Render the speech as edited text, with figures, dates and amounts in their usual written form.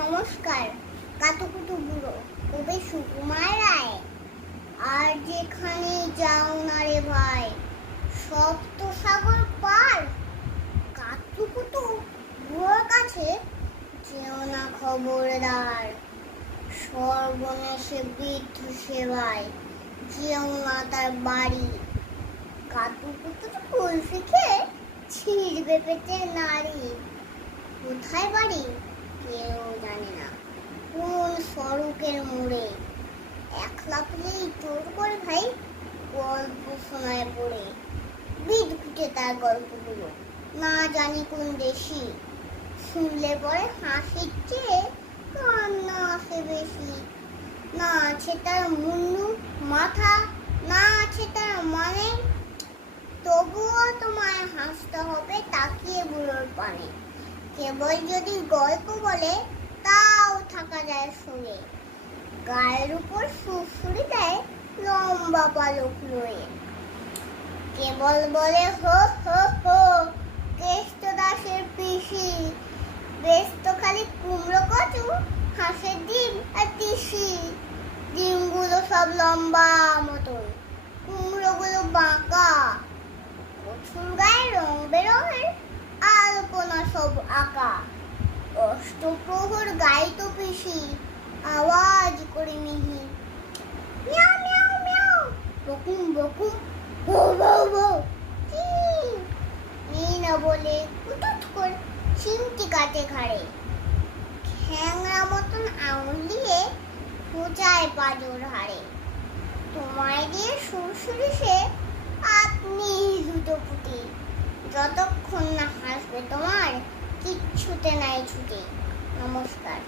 নমস্কার। কাতুকুতু বুড়ো কবি সুকুমার রায়। আর যেখানে যাও না রে ভাই, সপ্ত সাগর পার, কাতুকুতু বুড়োর কাছে যেও না খবরদার। সর্বনেশে বৃদ্ধ সেবায় যেও না তার বাড়ি। কাতুকুতু কুলফি খেয়ে ছিঁড়বে পেটে নারী। কোথায় বাড়ি কেউ জানে না, কোন সড়কের মোড়ে। একলা পেলেই জোর করে ভাই গল্প শোনায় পড়ে। বিদঘুটে তার গল্পগুলো, না জানি কোন দেশি। শুনলে পরে হাসির চেয়ে কান্না আসে বেশি। না আছে তার মুন্ডু মাথা, না আছে তার মানে, তবুও তোমায় হাসতে হবে তাকিয়ে বুড়োর পানে। কেবল যদি গল্প বলে তাও থাকা যায় শুনে। গায়ের উপর সুরসুরি দেয় লম্বা পালক লয়ে। কেবল বলে হো হো হো, কেষ্ট দাসের পিসি। বেস্ত খালি কুমড়ো কচু, হাঁসের ডিম আর তিসি। ডিমগুলো সব লম্বা মতন, কুমড়োগুলো বাঁকা। কচুর গায়ে রং বেরঙের আলপনা সব আঁকা। অষ্টপ্রহর গাইতো পিসি, আওয়াজ করে মিহি। মিয়াও মিয়াও মিয়াও, বকুম বকুম, ভো ভো ভো, না বলে কুটুট করে চিমটি কাটে ঘাড়ে। খ্যাংরা মতন আঙুল দিয়ে খোঁচায় পাজর হাড়ে। তোমায় দিয়ে সুরসুরি সে আপনি দুটো ফুটি। যতক্ষণ না হাসবে তোমার কিচ্ছুতে নাই ছুটি। নমস্কার।